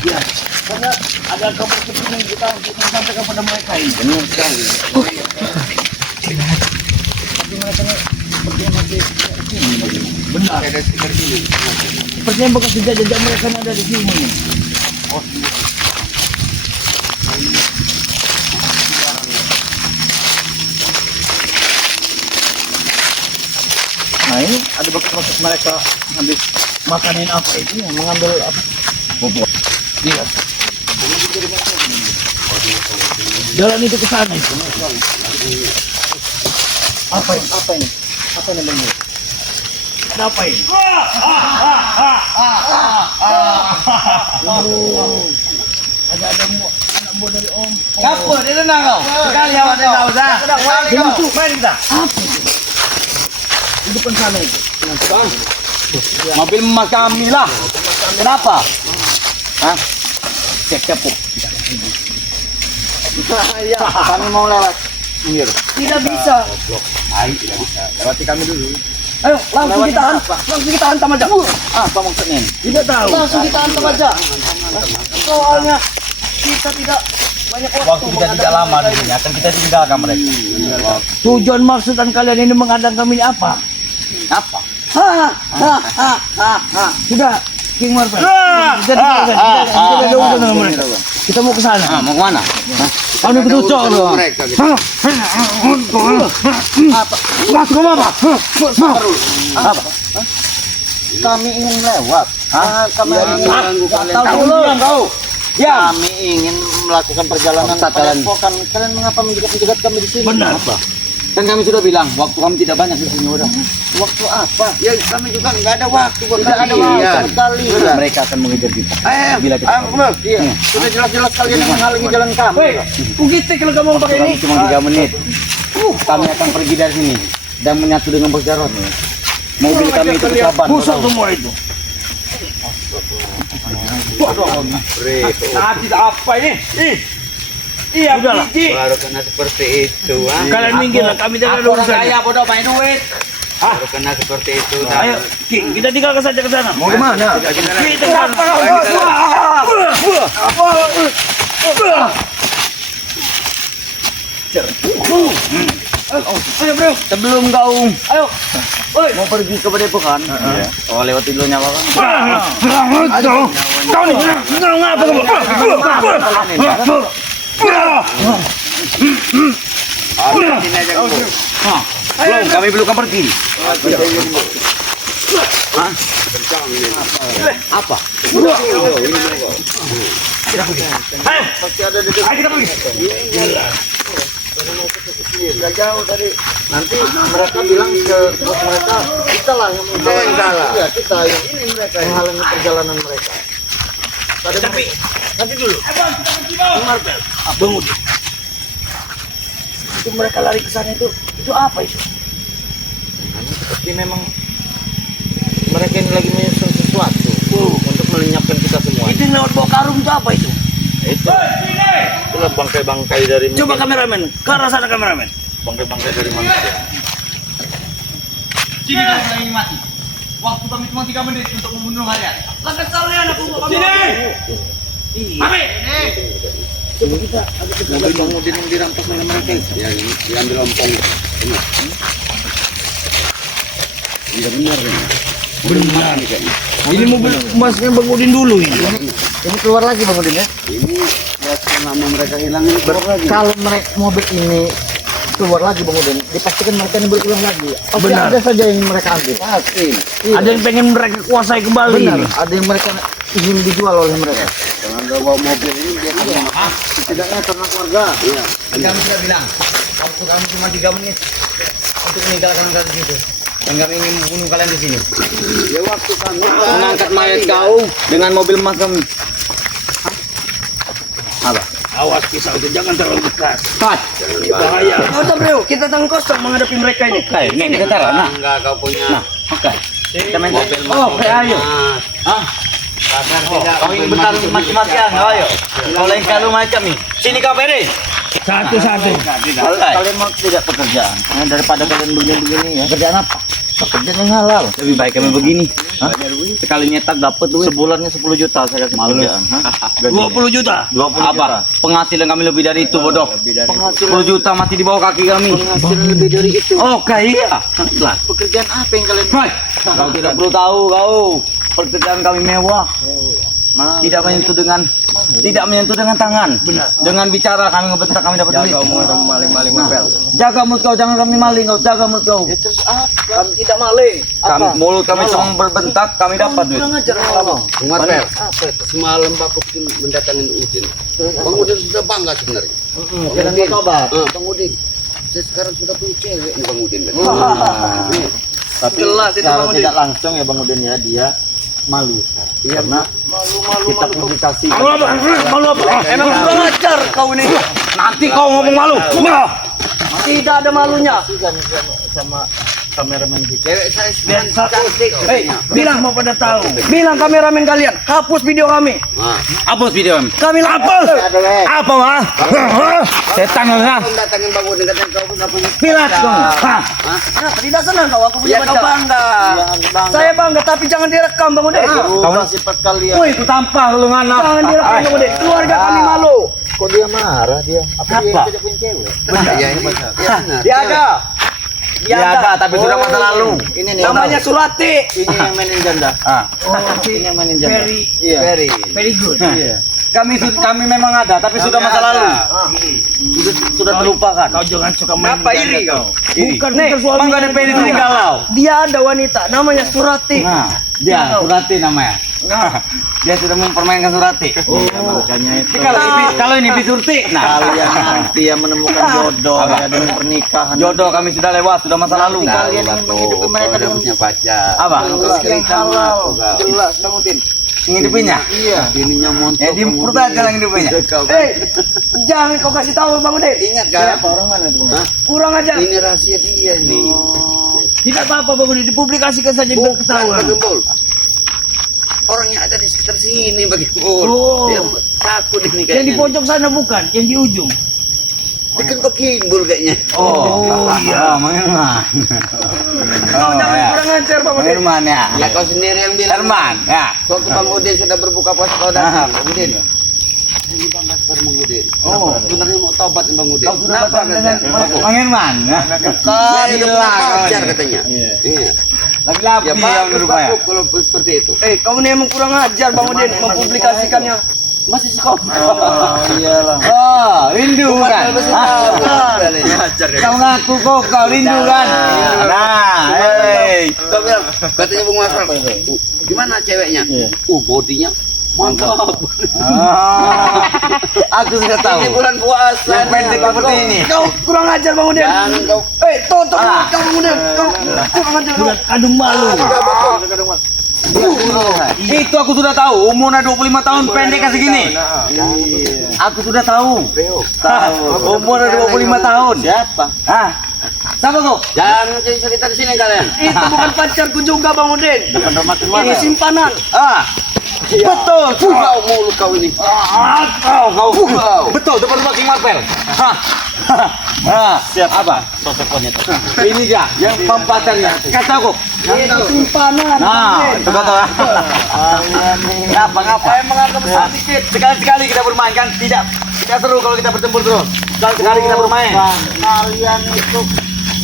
Ya, karena ada kabar seperti yang kita sampaikan kepada mereka ini. Benar sekali. Tapi mereka ini sepertinya masih benar. Ada seperti ini. Sepertinya bekas jejak-jejak mereka yang ada di sini. Oh, Nah ini ada bekas mereka mengambil makanan apa itu ya, mengambil apa? Bobot. Lihat. Jalan itu ke sana itu. Apa ini? Apa ini? Apa namanya? Ada apa ini? Oh, ada anak buah dari Om. Apa dia tenang kau? Sekali awak tidak usah. Sekali kau. Main kita. Apa itu? Di depan sana itu. Mobil emas kami lah. Kenapa? Hah? Cek cepuk. Iya, kami mau lewat. Tidak bisa. Ayo, tidak bisa. Lewati kami dulu. Ayo, langsung kita hantam aja. Apa maksudnya? Tidak tahu. Langsung kita hantam aja. Soalnya kita tidak banyak Waktu kita tidak lama di sini, akan kita tinggalkan mereka. Tujuan maksudan kalian ini mengadang kami ini apa? Apa? Sudah, King Marvel. Kita ada urusan dengan mereka. Kita mau ke sana. Mau kemana? Kami ketucok loh. Masuk ke mana? Apa? Kami ingin lewat. Kami ingin Kau. Ya, kami ingin melakukan perjalanan kalian. Kalian mengapa menjegat kami di sini? Benar. Apa? Kan kami sudah bilang waktu kami tidak banyak di sini udah. Waktu apa? Ya kami juga nggak ada waktu buat Tidak ada waktu sama sekali. Mereka akan mengejar kita. Bila kita Sudah jelas-jelas kalian yang menghalangi jalan kami. Woi, kugitik kalau kamu pakai ini. Cuma 3 menit. Kami akan pergi dari sini dan menyatu dengan Bos Jarod. Mobil kami itu kesaban. Busuk semua itu. Tidak apa ini? Iya, biji. Baru kena seperti itu. Kalian minggirlah, kami tidak ada urusan. Kaya bodoh main duit. Baru kena seperti itu. Ayo, King, kita tinggalkan saja ke sana. Mau kemana? Kita ke sana. Ayo bro, sebelum kau mau pergi ke Padepokan, oh lewat dulu nyawa kan? Kau nih, ngapa kamu? Sini aja kamu. Belum, kami belum akan pergi. Apa? Pasti ada di depan. Ayo kita pergi. Nggak jauh dari. Nanti mereka bilang ke bos mereka, kita lah yang salah. Iya, kita yang ini mereka yang halangi perjalanan mereka. Tapi nanti dulu. Bangun. Itu mereka lari ke sana itu apa itu? Seperti memang mereka ini lagi menyusun sesuatu untuk melenyapkan kita semua. Itu yang lewat bawa karung itu apa itu? Itulah bangkai-bangkai dari Coba kameramen, ke arah sana kameramen. bangkai-bangkai dari manusia. Sini kau sudah ingin mati. Waktu kami cuma 3 menit untuk membunuh harian. Langkah kalian aku mau sini. Amin. Coba kita Mobil Bang Udin yang dirampas oleh mereka. Ya, diambil ompong. Tidak benar ini. benar. Ini mobil emasnya Bang Udin dulu ini. Ini keluar lagi Bang Udin ya. Ini ya selama mereka hilang ini keluar lagi. Kalau mereka mobil ini keluar lagi Bang Udin, dipastikan mereka ini berulang lagi. Pasti Benar. ada saja yang mereka ambil. Pasti. Iya. Ada yang pengen mereka kuasai kembali. Benar. Ini. Ada yang mereka ingin dijual oleh mereka. Jangan bawa mobil ini dia setidaknya ternak warga. Iya. Kami sudah bilang, waktu kami cuma 3 menit untuk meninggalkan dari situ. Dan kami ingin membunuh kalian di sini. Ya waktu kami Mengangkat mayat kau dengan mobil emas kami. Apa? Awas pisau itu jangan terlalu dekat. Cut. Ini bahaya. Kau bro, kita tangan kosong menghadapi mereka ini. Oke, ini kita taruh. Nah, enggak kau punya oke. Kita main mobil Oh, oke, ayo. Hah? Karena Oh, tidak kau ingin bertarung mati-matian, ayo. Kau lain kalau macam nih. Sini kau Peri. Satu-satu. Kalian mau tidak pekerjaan? Daripada kalian begini-begini ya. Kerjaan apa? Pekerjaan yang halal. Lebih baik kami begini. Sekali nyetak dapat duit. Sebulannya 10 juta saya kasih Malu. pekerjaan. Hah? Gajinya. 20 juta. 20 Apa? juta. Penghasilan kami lebih dari itu, bodoh. Penghasilan 10 juta mati di bawah kaki kami. Penghasilan lebih dari itu. Oh, iya. Lah. Pekerjaan apa yang kalian Hai, kau tidak perlu tahu kau. Pekerjaan kami mewah. Tidak menyentuh dengan tangan. Dengan bicara kami ngebentak kami dapat duit. maling-maling Jaga mulut kau, jangan kami maling kau. Jaga mulut kau. Ya terus apa? Kami tidak maling. Mulut kami cuma berbentak, kami dapat duit. Kurang ajar kamu. Marvel, semalam Pak Kopin mendatangin Udin. Bang Udin sudah bangga sebenarnya. Kalian mau kabar? Bang Udin, saya sekarang sudah punya cewek nih Bang Udin. Tapi Jelas itu, secara Bang Udin. tidak langsung ya Bang Udin ya, dia malu karena kita publikasi. Malu apa? Emang kurang ajar kau ini. Nanti kau ngomong malu. Tidak ada malunya. Kan sama kameramen kita. Cewek saya sekarang cantik katanya. Bilang mau pada tahu. Bilang kameramen kalian, hapus video kami. Nah, Hapus video kami. Kami hapus. Apa mah? Setan lah. kau datangin Bang Udin katanya kau sudah punya. Pilat dong. Hah? Kenapa tidak senang kau aku punya Ya kau pacar? bangga. Saya bangga tapi jangan direkam Bang Ude. Kamu sifat kalian. Woi, itu tampar lu ngana. Jangan direkam Bang Ude. Keluarga kami malu. Kok dia marah dia? Apa? Dia Apa? tidak punya cewek? Ya ini. Ya benar. Dia ada. Dia ada tapi sudah masa lalu. Ini nih. Namanya Surati. Ini yang mainin janda. Ah. Ini yang mainin janda. Very, Iya. very good. Iya. Kami memang ada tapi sudah masa lalu. Sudah terlupakan. Kau jangan suka main. Kenapa iri kau? Bukan nih. Bangga ada pengen itu galau. Dia ada wanita namanya Surati. Nah, dia Surati namanya. Dia sudah mempermainkan Surati. Oh, makanya itu. Ini kalau ini Bisurti, nah Kalian nanti yang menemukan jodoh Apa? ya dengan pernikahan. jodoh kami sudah lewat, sudah masa lalu. Kalian ingin menghidupi mereka udah dengan punya pacar. Apa? yang halal. Jelas Bang Udin. Ingin dipunya? Iya. Bininya montok. Ya di perut aja yang dipunya. Jangan kau kasih tahu Bang Ude. Ingat kan? Siapa orang mana itu Bang? Hah? Kurang aja. Ini rahasia dia nih. Tidak apa-apa Bang Ude, dipublikasikan saja biar Bukan ketahuan. Bagembol. Orangnya ada di sekitar sini Bagembol. Oh. Dia takut ini Yang kayaknya. di pojok sana bukan, yang di ujung. Dia kan Bagimbul kayaknya. Oh, iya, Herman. Kau jangan kurang ajar Bang Ude. Herman ya. Ya kau sendiri yang bilang. Herman, ya. Sewaktu Bang Udin sudah berbuka puasa kau datang, Bang Udin. Ini bangga sekali Bang Udin. Oh. Sebenarnya mau tobat Bang Udin. Kau sudah Kenapa datang dengan katanya? Bang Herman. Saya udah punya pacar katanya. Iya. Iya. Lagi-lagi Ya yang bagus rupanya. bagus kalau seperti itu. Kau ini emang kurang ajar Bang Ude mempublikasikannya. Masih sekolah. Oh, iyalah. Oh, rindu kan? Kau ngaku kau rindu kan? Nah, hei. Kau bilang, katanya Bung Mas, gimana ceweknya? Iya. Bodinya mantap. Aku sudah tahu. Ini bulan puasa. Yang pendek seperti ini. Kau kurang ajar Bang Ude. Jangan kau. Tutup mulut kau Bang Ude. Kau kurang ajar kau. Kadung malu. Itu aku sudah tahu. Umurnya 25 tahun pendek kasih gini. Aku sudah tahu. Umurnya 25 tahun. Siapa? Ah, siapa kau? Jangan cerita di sini kalian. Itu bukan pacarku juga Bang Ude. Ini simpanan. Ah, betul. Kau mulut kau ini. Kau. Betul, depan rumah King Marvel. Siapa? Apa? Sosok wanita. Ini dia, yang pampatannya. Kata aku. Itu simpanan. Nah, itu kata. Ngapa? Saya menganggap besar dikit. Sekali-sekali kita bermain kan tidak seru kalau kita bertempur terus. Sekali-sekali kita bermain. Kalian itu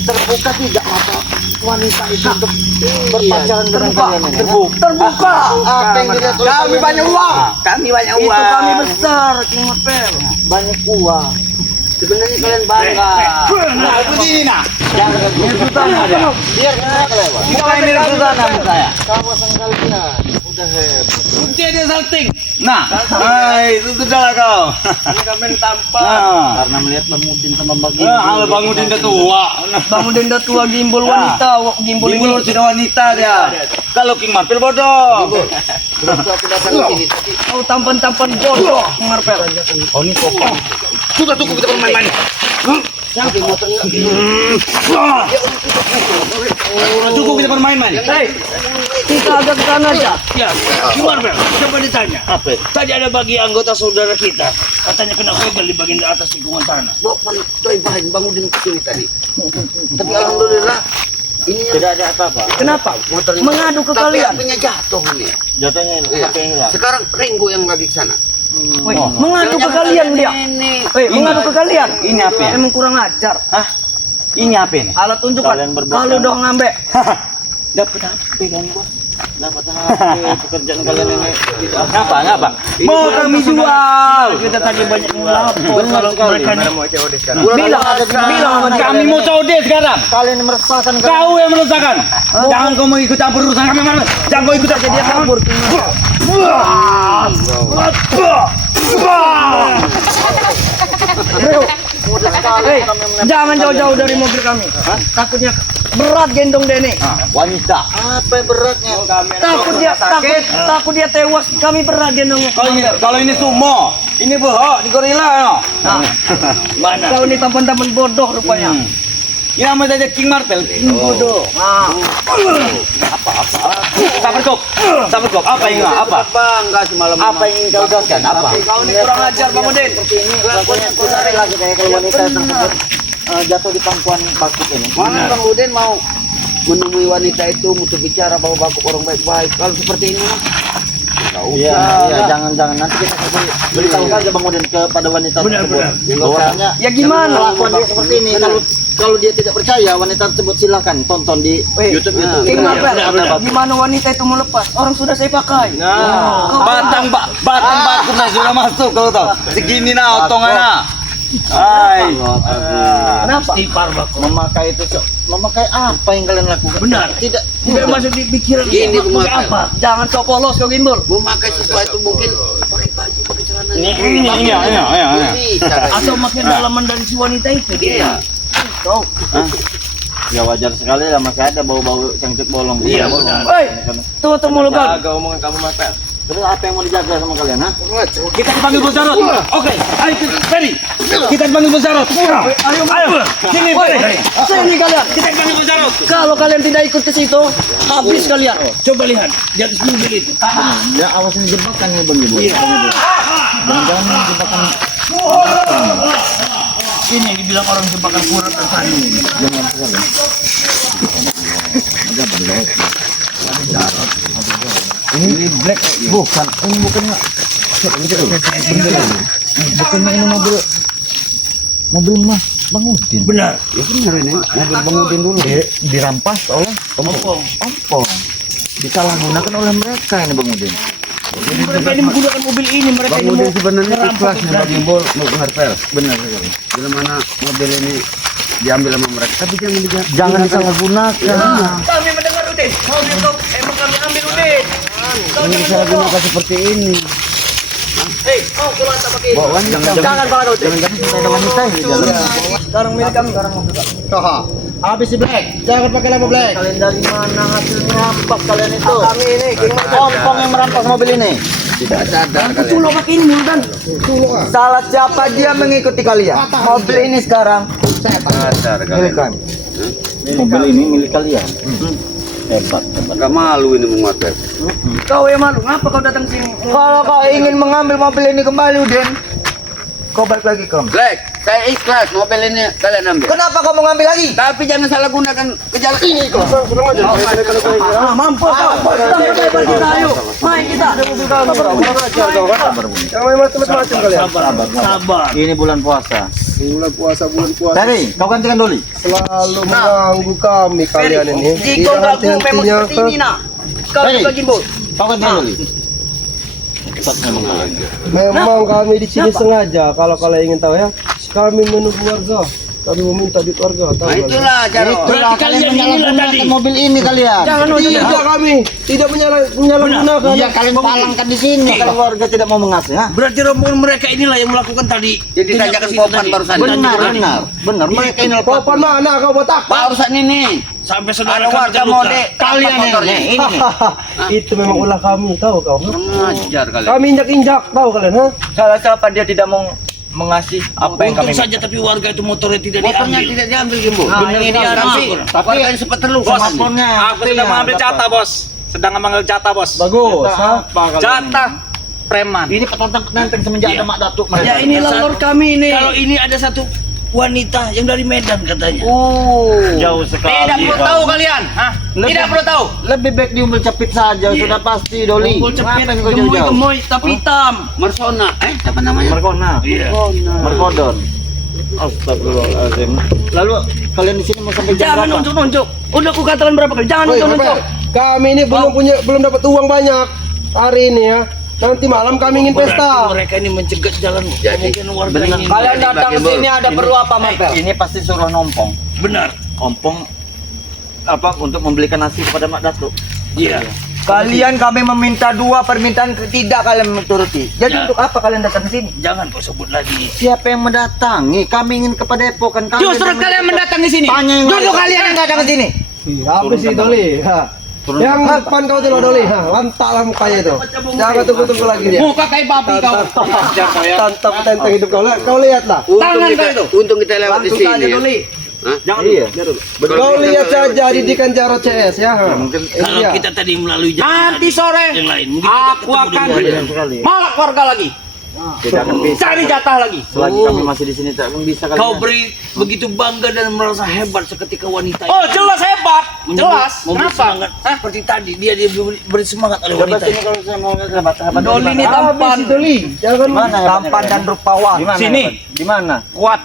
terbuka tidak mata wanita itu untuk berpacaran dengan kalian ini? Terbuka. Apa yang dilihat oleh Kami kalian banyak ini? uang. Kami banyak Itu uang. kami besar King Marvel. Banyak uang. Sebenarnya kalian bangga. Nah, begini nah. Jangan Utama dia. biar kita kelewat. Muka ini Sultana mukanya. Kawasan kalian udah hebat. Bukti dia salting. Nah, itu sudahlah kau. Ini kami tampak. Nah, Karena melihat Bang Udin sama Bang hal Bang Udin udah tua. Bang Udin udah tua gimbal wanita. Gimbal ini. Gimbal sudah wanita dia. Kalau King Marvel bodoh. Waktu aku datang ke sini. Kau tampan-tampan bodoh King Marvel. Oh ini pokok. Sudah cukup kita bermain-main. Tapi motornya Sudah cukup kita bermain-main. Hei, kita agak ke sana aja. Ya, King Marvel, coba ditanya. Apa? Tadi ada bagi anggota saudara kita. Katanya kena begal di bagian atas lingkungan sana. bawa toy bahan Bang Udin ke sini tadi. Tapi alhamdulillah Ini yang Tidak ada apa-apa. Kenapa? motornya. Mengadu ke Tapi kalian. apinya jatuh ini. Jatuhnya Iya. HP yang hilang. Sekarang Ringo yang lagi ke sana. Wih, mengadu ke kalian dia. Mengadu ke kalian. Ini apa ya? Emang kurang ajar. Hah? Ini apa ini? Alat tunjukkan. Kalian berbuat Kalau sama. dong ngambek. Dapat HP kan bos? Dapat HP pekerjaan kalian ini. Ngapa? Mau kami jual. Kita tadi banyak melapor. Benar sekali. Bilang sama dia. Kami mau COD sekarang. Kalian meresahkan Kau yang meresahkan. Jangan kau mau ikut campur urusan kami mana? Jangan kau ikut Dia kabur. Hei, jangan jauh-jauh dari mobil kami. Takutnya berat gendong Denny. wanita. apa yang beratnya? Takut dia tewas. Kami berat gendongnya. Kalau ini sumo, ini bohong, di gorila no. Mana? Kau ini tampan-tampan bodoh rupanya. Ini nama saja King Marvel. Bodoh. Sabar kok. Apa yang apa? Bangga semalam. Apa yang ingin kau jelaskan? Apa? Kau ini kurang ajar Bang Udin. Kelakuannya kurang lagi kayak kalau wanita tersebut jatuh di pangkuan bakut ini. Mana Bang Udin mau menemui wanita itu untuk bicara bahwa bakuk orang baik-baik. Kalau seperti ini enggak usah. Iya, jangan nanti kita kasih beritahu saja Bang Udin kepada wanita tersebut. Bahwasanya Ya gimana? kelakuan dia seperti ini. Kalau dia tidak percaya wanita tersebut silakan tonton di YouTube itu. King Marvel, gimana wanita itu mau lepas? Orang sudah saya pakai. Batang bakuna sudah masuk kau tahu. Segini nah otongannya. Hai. Kenapa? Memakai itu memakai apa yang kalian lakukan? Benar. Tidak Tidak masuk di pikiran Gini, dia. Bung Pakai apa? Jangan sok polos kau gimbal. memakai sesuatu mungkin pakai baju, pakai celana. Ini. Bisa, kayak Atau makin dalaman dari si wanita itu. Iya. Kau. Ya wajar sekali lah masih ada bau-bau cengcut bolong. Iya, Woi, tuh mulut kau. omongan kamu Marvel. Terus apa yang mau dijaga sama kalian, ha? Kita dipanggil Bos Jarot. Oke, ayo Ferry. Kita dipanggil Bos Jarot. Ayo. Sini Ferry. Sini kalian. Kita dipanggil Bos Jarot. Kalau kalian tidak ikut ke situ, habis kalian. Coba lihat di atas mobil itu. Ya awas ini jebakan nih Bang Ibu. Jangan-jangan jebakan. Ini yang dibilang orang jebakan kurat dan sani. Jangan sekali. Ini black bukan, ini bukannya bukannya ini mobil Mas Bang Udin. Benar. Ya benar ini. Mobil Bang Udin dulu. Dirampas oleh Ompong. Disalahgunakan oleh mereka ini Bang Udin. Mereka ini menggunakan mobil ini. Mereka Bang ini Udin mau sebenarnya merampok ikhlas nih pribadi. Bang Imbol mau Harpel. Benar sekali. Bila mana mobil ini diambil sama mereka, tapi Jangan disalahgunakan. Kami mendengar Udin. Mobil kau emang kami ambil Udin. Ini disalahgunakan seperti ini. Hei, mau keluar tak pakai. Jangan kalau jangan kita ada wanita ini. Sekarang milik kami. Habis si Black. Jangan pakai lama Black. Kalian dari mana hasilnya rampas kalian itu? Kami ini, King Marvel. Ompong yang merampas mobil ini. tidak sadar kalian. Tulo pakai ini Muldan. Salah siapa dia mengikuti kalian? Mobil ini sekarang Sadar milik kalian. kami. Mobil ini milik kalian. Hebat. Enggak malu ini Bang Harpel. Kau yang malu. Ngapa kau datang sini? Kalau kau ingin mengambil mobil ini kembali, Udin, kau balik lagi kau. Black, saya ikhlas mobil ini kalian ambil. Kenapa kau mau ngambil lagi? Tapi jangan salah gunakan ke jalan ini kok. Mampu kau. Kita kita ayo. Main kita. Sabar. Ini bulan puasa. Bulan puasa Tari, kau gantikan Doli. selalu mengganggu kami kalian ini. Jika Tidak kau memang henti-hentinya seperti ini nak. Kau Hei. juga gimbal. Kau gantikan Doli. memang kami di sini sengaja kalau kalian ingin tahu ya. Kami menunggu warga. Kami meminta di warga. Tahu Nah, kalian? itulah cara. Berarti kalian inilah tadi. Mobil ini kalian. Jangan nuduh. Tidak kami tidak menyalahgunakan. Iya kalian palangkan di sini. Kalau warga tidak mau mengasih, ha? Berarti rombongan mereka inilah yang melakukan tadi. Jadi tanjakan Popan barusan. Benar. Mereka ini Popan mana kau botak? Barusan ini. Sampai Ada saudara kami warga terluka. mode kalian motornya. ini. Itu memang ulah kami, tahu kau? Mengajar kalian. Kami injak-injak, tahu kalian, ha? Salah siapa dia tidak mau mengasih apa yang kami Untung saja tapi warga itu motornya tidak Motornya diambil. tidak diambil Gimbo. Benar ini dia. Tapi kalian sempat terluka. Bos, aku sedang mengambil jatah bos. Sedang mengambil jatah bos. Bagus, ha? Jatah preman. Ini petantang-petantang semenjak ada Mak Datuk. Ya inilah lord kami ini. Kalau ini ada satu wanita yang dari Medan katanya. Jauh sekali. Tidak perlu tahu kalian, hah? Tidak perlu tahu. Lebih baik diumbel cepit saja, sudah pasti Doli. Kumpul cepit, Ngapain kau jauh-jauh? gemoy tapi hitam. Mersona. Siapa namanya? Merkona. Iya. Merkodon. Astagfirullahaladzim. Lalu kalian di sini mau sampai jam Jangan berapa? nunjuk-nunjuk. Udah aku katakan berapa kali, jangan Woi, nunjuk-nunjuk. Marpel, kami ini belum dapat uang banyak hari ini ya. Nanti malam kami ingin Berarti pesta. mereka ini mencegat jalan mungkin warga ini. Kalian datang ke sini ada perlu apa, Marpel? Ini pasti suruh nompong. Benar. Ompong apa untuk membelikan nasi kepada Mak Datuk. Iya. Kalian kami meminta 2 permintaan tidak kalian menuruti. Jadi Ya. untuk apa kalian datang ke sini? Jangan kau sebut lagi. Siapa yang mendatangi? Kami ingin ke Padepokan. Justru kalian mendatangi sini. Tanya yang Justru mana? kalian yang datang ke sini. Apa sih Doli? Ha. Yang depan kau tuh loh, Doli. Ha, lantaklah mukanya itu. Jangan tunggu-tunggu lagi dia. Muka kayak babi kau. Tantap tentang hidup kau. Kau lihatlah. Tangan kau itu. Untung kita lewat di sini. Jangan iya. Kau lihat saja didikan Jarod CS ya. Ha. Kalau Iya. kita tadi melalui jalan Nanti sore yang lain, mungkin kita aku ketemu akan di luar. sekali. malak warga lagi. Tidak akan bisa. Cari jatah lagi. Selagi kami masih di sini tak akan bisa kalian. Kau beri begitu bangga dan merasa hebat seketika wanita Oh, jelas hebat. Jelas. memberi Kenapa? semangat. Seperti tadi dia beri semangat oleh Coba wanita. sini kalau saya mau lihat sahabat. Doli ini Habis tampan. si Doli. Jangan Mana tampan dan rupawan. Sini. Di mana? Kuat.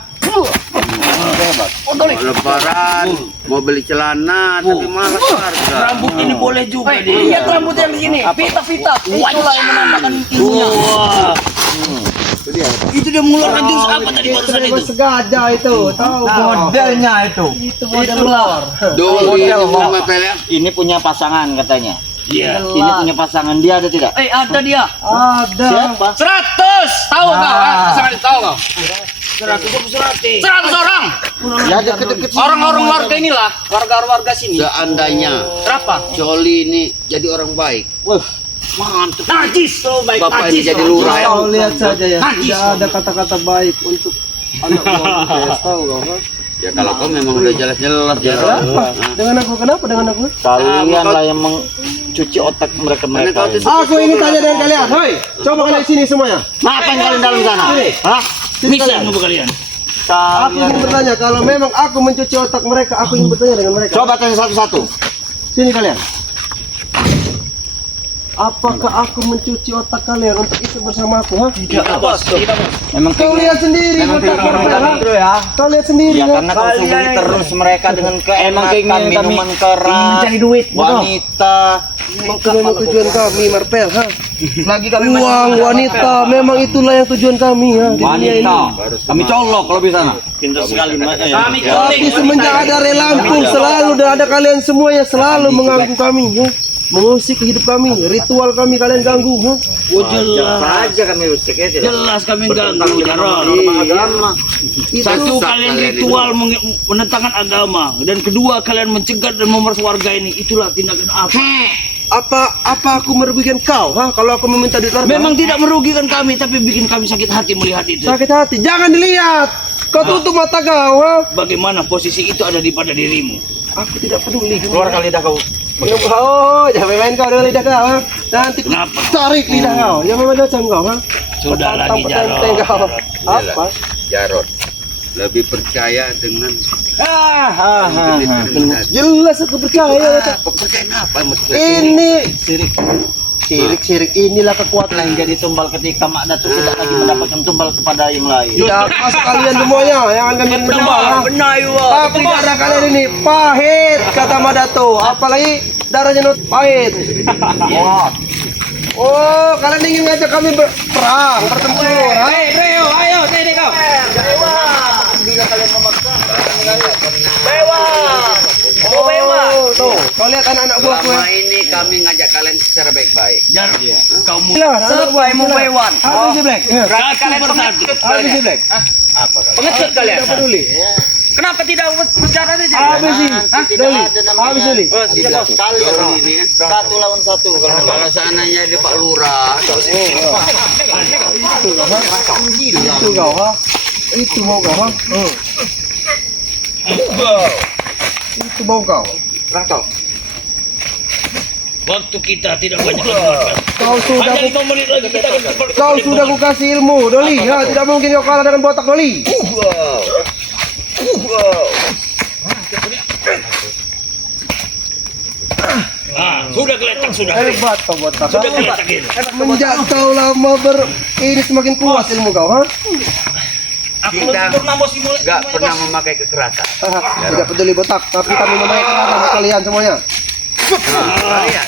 Lebaran mau beli celana tapi malas harga. Rambut ini boleh juga Hei, dia. lihat rambut yang di sini. Pita-pita. Itulah yang menambahkan ilmunya. Wah. Itu dia mengeluarkan jurus apa tadi barusan itu? sengaja itu. Tahu kau. Modelnya itu. Itu model luar. Doli nama Pel ya. Ini punya pasangan katanya. Iya. Ini punya pasangan, dia ada tidak? Ada dia. Ada. Siapa? 100. Tahu kau? Sangat tahu kau. 100. 100 orang. Ya deket-deket sini. Orang-orang warga inilah, warga-warga sini. Seandainya Berapa? Coli ini jadi orang baik. Wah, Mantap. Najis tuh baik Bapak najis. ini jadi lurah ya. Kau lihat saja ya. Najis. Tidak ada kata-kata baik untuk anak orang. Tahu kau kan? Ya kalau kau memang udah jelas-jelas ya. Dengan aku kenapa dengan aku? kalian lah yang mencuci otak mereka. Aku ini tanya dengan kalian. Hoi, coba kalian sini semuanya. Ngapain kalian dalam sana? Hah? Sini Bisa kalian. nunggu kalian. Aku ingin bertanya, kalau memang aku mencuci otak mereka, aku ingin bertanya dengan mereka. Coba tanya satu-satu. Sini kalian. Apakah aku mencuci otak kalian untuk ikut bersama aku? Ha? Tidak bos. Tidak bos. Memang Kau lihat sendiri otak mereka. Ha? ya. Kau lihat sendiri. Ya ha? karena kau suguhi terus mereka dengan keenakan, keinginan kami minuman keras, mencari duit, wanita. Itu memang tujuan kami, Marpel. Ha? Lagi kami Uang, wanita, memang itulah yang tujuan kami. Ha? Di dunia ini. Wanita. Kami colok kalau bisa sana. Pintar sekali Mbak. Kami Tapi semenjak ada Relampung selalu dan ada kalian semua yang selalu mengganggu kami. Ha? Mengusik hidup kami, ritual kami kalian ganggu. Ha? Oh jelas. Saja kami usik ya tidak. Jelas kami ganggu Jarod. Agama. Satu Sesat kalian kalian ritual menentangkan agama dan kedua kalian mencegat dan memeras warga ini. Itulah tindakan apa? Apa aku merugikan kau? Ha? Kalau aku meminta duit warga? Memang tidak merugikan kami tapi bikin kami sakit hati melihat itu. sakit hati. Jangan dilihat. Kau tutup mata kau. Ha? Bagaimana posisi itu ada di pada dirimu? Aku tidak peduli. Keluar kali dah kau. Oh, jangan main kau dengan lidah kau. Ha? Nanti Kenapa? tarik lidah kau. Jangan main macam kau. Ha? Sudah lagi Petantang kau. Jarod. Apa? Jarod lebih percaya dengan Jelas aku percaya. percaya apa maksudnya? Ini sirik inilah kekuatan. Yang jadi tumbal ketika Mak Datuk tidak lagi mendapatkan tumbal kepada yang lain. Tidak pas kalian semuanya yang akan kalian berjuang. Ha? benar ya. Tapi darah kalian ini pahit kata Madato. Apalagi darahnya not pahit. Wah. Oh, kalian ingin ngajak kami berperang, bertempur. Ha? Reo, ayo, sini kau. Oh, tuh. Kau lihat anak-anak buahku ya. Selama ini kami ngajak kalian secara baik-baik. Jarod, kau mau Sesuai mau hewan. Apa sih, Black? satu persatu. Apa sih, Black? Pengecut kalian. Tidak peduli. Kenapa tidak bicara saja? Apa sih? Doli. Apa sih, Doli? Di belakang kalian ini kan. Satu lawan satu. Kalau seandainya di Pak Lurah, Itu kau, ha? Itu mau kau, ha? Itu mau kau. Waktu kita tidak banyak lagi. Kau sudah Hanya 5 menit lagi kita akan Kau sudah ku kasih ilmu, Doli. Ya, tidak mungkin kau kalah dengan botak Doli. Sudah geletak sudah. Hebat kau botak. Sudah geletak ini. Semenjak kau lama ini semakin kuat ilmu kau, ha? Aku lebih pernah bos dimulai. Enggak pernah memakai kekerasan. Tidak peduli botak, tapi kami memakai kekerasan buat kalian semuanya. Kalian.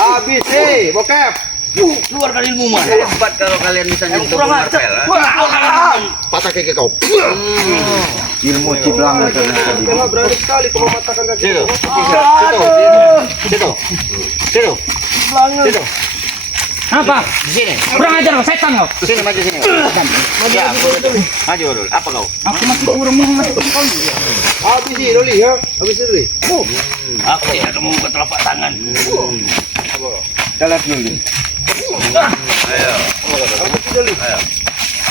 Habis, bokep. Keluarkan ilmu mah. Hebat kalau kalian bisa nyentuh martel. Patah kaki kau. Ilmu ciblang itu. Bella berani sekali kau mematahkan kaki. Situ. Situ. Situ. Situ. Apa? Di sini. Kurang ajar kau, setan kau. Sini maju sini. Ya, maju dulu. Apa kau? Aku masih kurang Muhammad. Habis sih, Doli, ya. Habis sih, Doli. Aku tidak akan membuka telapak tangan. Jalan dulu.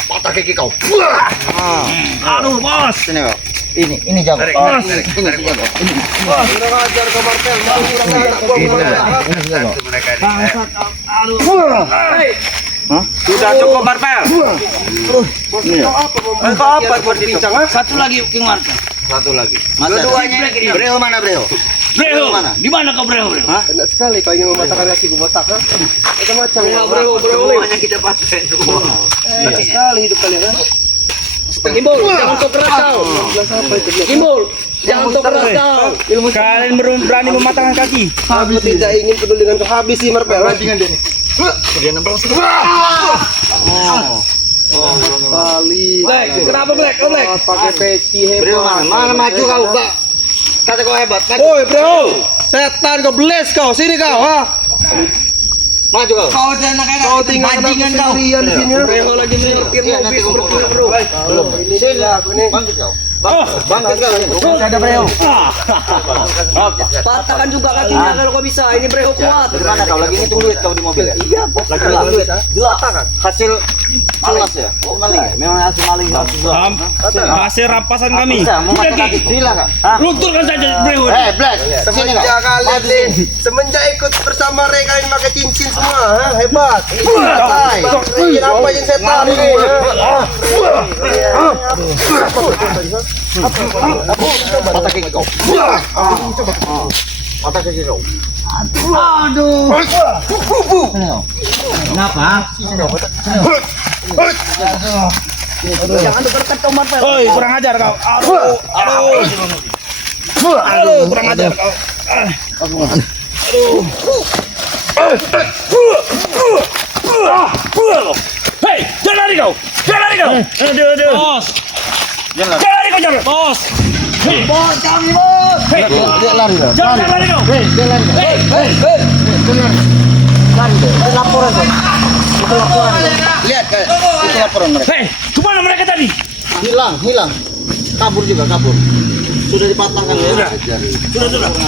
Patah kaki kau. Aduh bos. Sini kau. Ini jago. Bos. Ini jago. Kurang ajar ke martel. Kurang ajar ke Ini jago. Mereka ini. Sudah cukup Marpel. Engkau apa buat bincang, ha? Satu lagi King Marpel. Satu lagi. Dua-duanya. Breho mana Breho? Breho. Di mana kau Breho? Enak sekali kau ingin mematahkan kaki botak, ha? Macam-macam. Semuanya kita pakai semua. Enak sekali hidup kalian, ha? Gimbal, jangan kau keras kau. Gimbal, jangan kau keras kau. Kalian berani mematahkan kaki. Aku tidak ingin peduli dengan kau. Habis sih martel. Kali. Black, kenapa Black? Oh Black. Pakai peci Breho hebat. mana? Mana maju kau, Pak. Kata kau hebat. Maju. Woi, bro. Setan kau beles kau. Sini kau, ha? Maju kau. Kau jangan Kau tinggal bajingan kau. sendirian di sini, ha? Breho lagi menyetir Iya, nanti mobil kau bro. Belum. Ini sila aku nih. bangkit kau. Oh, Bangkit kau. Ada Breo. Patahkan juga kakinya kalau kau bisa. Ini Breho kuat. Di mana kau lagi ngitung duit kau di mobil ya? Iya, bos. Lagi ngitung duit. Hasil jelas ya? Oh, maling ya? Memang hasil maling kau. hasil rampasan kami. Bisa, mau macam kaki. Silakan. Lunturkan saja Breho. Black. Sini kau. Semenjak kalian nih, semenjak ikut bersama Ray kalian pakai cincin semua, ha? Hebat. Santai. Ingin apa yang setan ini? Patah kaki kau. Patah kaki kau. Kenapa? Jangan dekat kau Marpel. Oi, kurang ajar kau. Aduh, kurang ajar kau. Hei, jangan lari kau. Jangan lari kau. Aduh. Bos. Jangan lari kau, jangan. Bos. Bos, kami bos. Hei, Dia lari loh. jangan lari kau. Lihat kan? Itu laporan mereka. Hei, kemana mereka tadi? Hilang. Kabur juga, kabur. Sudah dipatahkan ya. Sudah. Langsung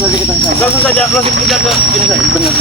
saja kita. Langsung saja, langsung kita ke ini saja. Benar.